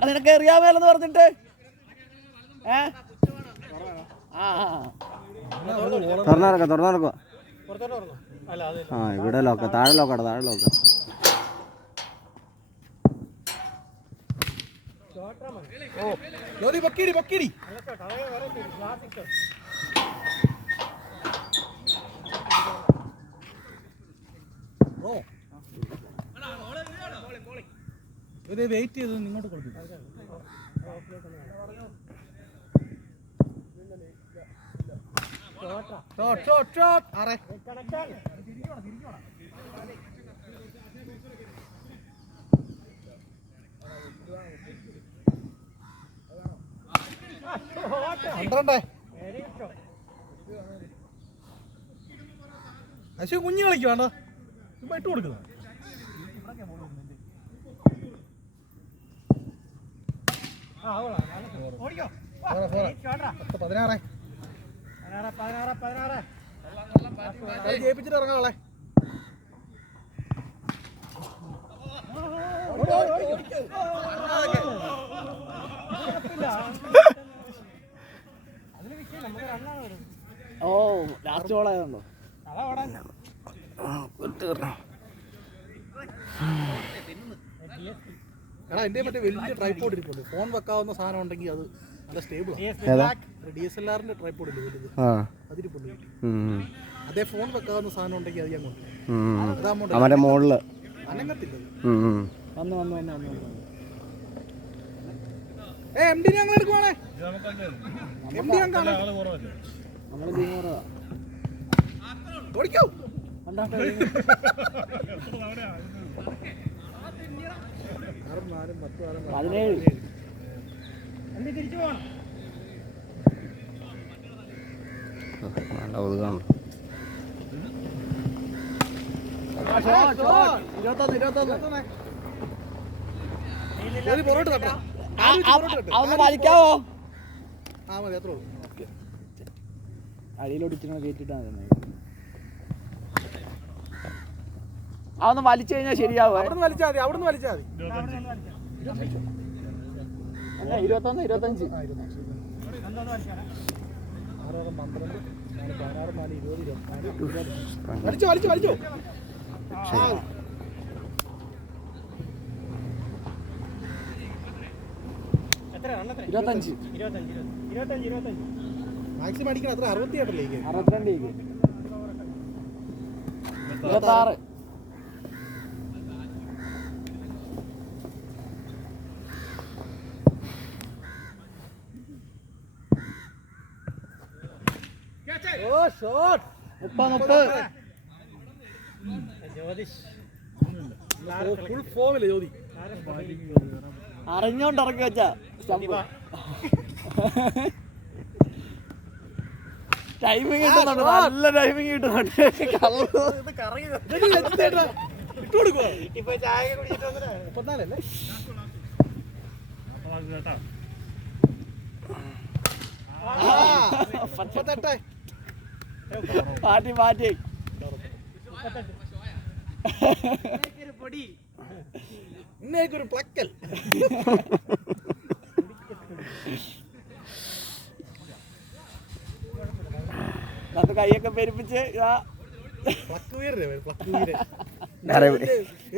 അവിടെ നിനക്ക് എറിയാമേലെന്ന് പറഞ്ഞിട്ട് തുറന്നടക്കോ ആ ഇവിടെ ലോക്ക താഴെ ലോക്കാട വെയിറ്റ് ചെയ്ത് ഇങ്ങോട്ട് കൊടുത്തു. അശു കുഞ്ഞു കളിക്കുവാണ്ടോ ചുമ്മാ ഇട്ട് കൊടുക്കുന്നു. ജയിപ്പിച്ചിട്ട് ഇറങ്ങാളെ. ഓ ലാസ്റ്റ് ബോളായതുണ്ടോ? എടാ എൻ്റെ മറ്റേ വലിയ ട്രൈപോഡ് ഇരിപ്പുണ്ട്. ഫോൺ വെക്കാവുന്ന സാധനം ഉണ്ടെങ്കിൽ അത് നല്ല സ്റ്റേബിൾ ആണ്. DSLR-ന്റെ ട്രൈപോഡ് ഇല്ലേ വലുത്, അതിരിപ്പുണ്ട്. അതേ ഫോൺ വെക്കാവുന്ന സാധനം ഉണ്ടെങ്കിൽ അത് ഞാൻ കൊണ്ടുപോകും. അനങ്ങത്തില്ല. MD ഞങ്ങൾ എടുക്കുവാണേ. MD ഓടിക്കോ. വലിക്കാവോ? ആ മതി, അത്രേ ഉള്ളൂ. അടിയിലൊടിച്ചിട്ട് കയറ്റിട്ടാണ് അതൊന്ന് വലിച്ചു കഴിഞ്ഞാൽ ശരിയാവും. അവിടുന്ന് വലിച്ചാൽ മതി. 21, 25. വലിച്ചോ. 25. മാക്സിമം അടിക്കണം. അത്ര 68 62. 26. അറിഞ്ഞോണ്ട് ഇറക്കി വെച്ച ടൈമിങ് കിട്ടുന്നുണ്ട്. നല്ല ടൈമിങ് കിട്ടുന്നുണ്ട്. മാറ്റി ഇന്നേക്കൊരു പ്ലക്കൽ. കൈയൊക്കെ പെരുപ്പിച്ച്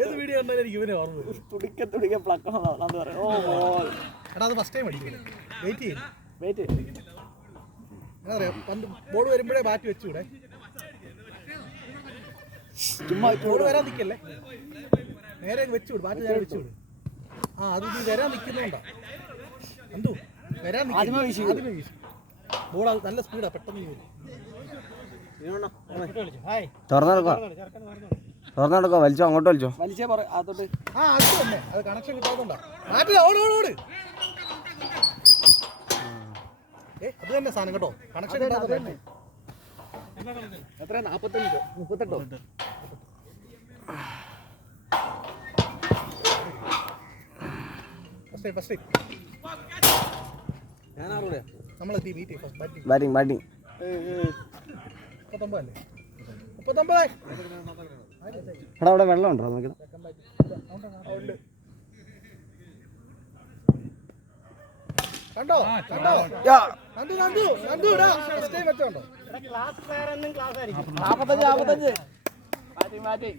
ഏത് വീഡിയോ കണ്ടാലും എനിക്ക് ഇവനെ ഓർമ്മ. തുടിക്ക പ്ലക്കണം പറയാം. ഓ എടാ അത് ഫസ്റ്റ് ടൈം അടിക്കില്ല. വെയിറ്റ് എന്താ പറയാ, പണ്ട് ബോൾ വരുമ്പോഴേ ബാറ്റ് വെച്ചൂടെ. ചുമ്മാ ബോൾ വരാൻ നിൽക്കല്ലേ, നേരെ വെച്ചുവിട്. ബാറ്റ് നേരെ വെച്ചുവിട്. അത് നീ വരാൻ നിൽക്കുന്നുണ്ടോ എന്തോ വരാൻ വീശി ബോൾ. അത് നല്ല സ്പീഡാ, പെട്ടെന്ന് തുറന്നെടുക്കോ. വലിച്ചോ, അങ്ങോട്ട് വലിച്ചോ. വലിച്ചേ അതോട്ട്. അത് കണക്ഷൻ കിട്ടാത്തോണ്ടാ. അത് തന്നെ സാധനം കേട്ടോ, കണക്ഷൻ കിട്ടാത്ത. എത്ര 45, 38? ഫസ്റ്റ് നമ്മളെത്തി. ബാറ്റിംഗ് 39 എടാ അവിടെ വെള്ളം ഉണ്ടോ? നോക്കി കണ്ടോ കണ്ടോ യാ. നന്ദു നന്ദു നന്ദു ഇടാ ഫസ്റ്റ് ടൈം വെച്ചോണ്ടോ ക്ലാസ് പ്ലെയർ എന്നും ക്ലാസ് ആയിരിക്കും 45 മാറ്റി മാറ്റി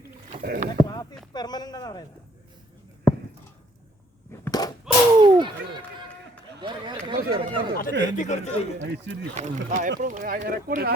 ക്ലാസ് ഈസ് പെർമനന്റ് എന്നാണ് പറയുന്നത് എപ്പോഴും റെക്കോർഡിംഗ്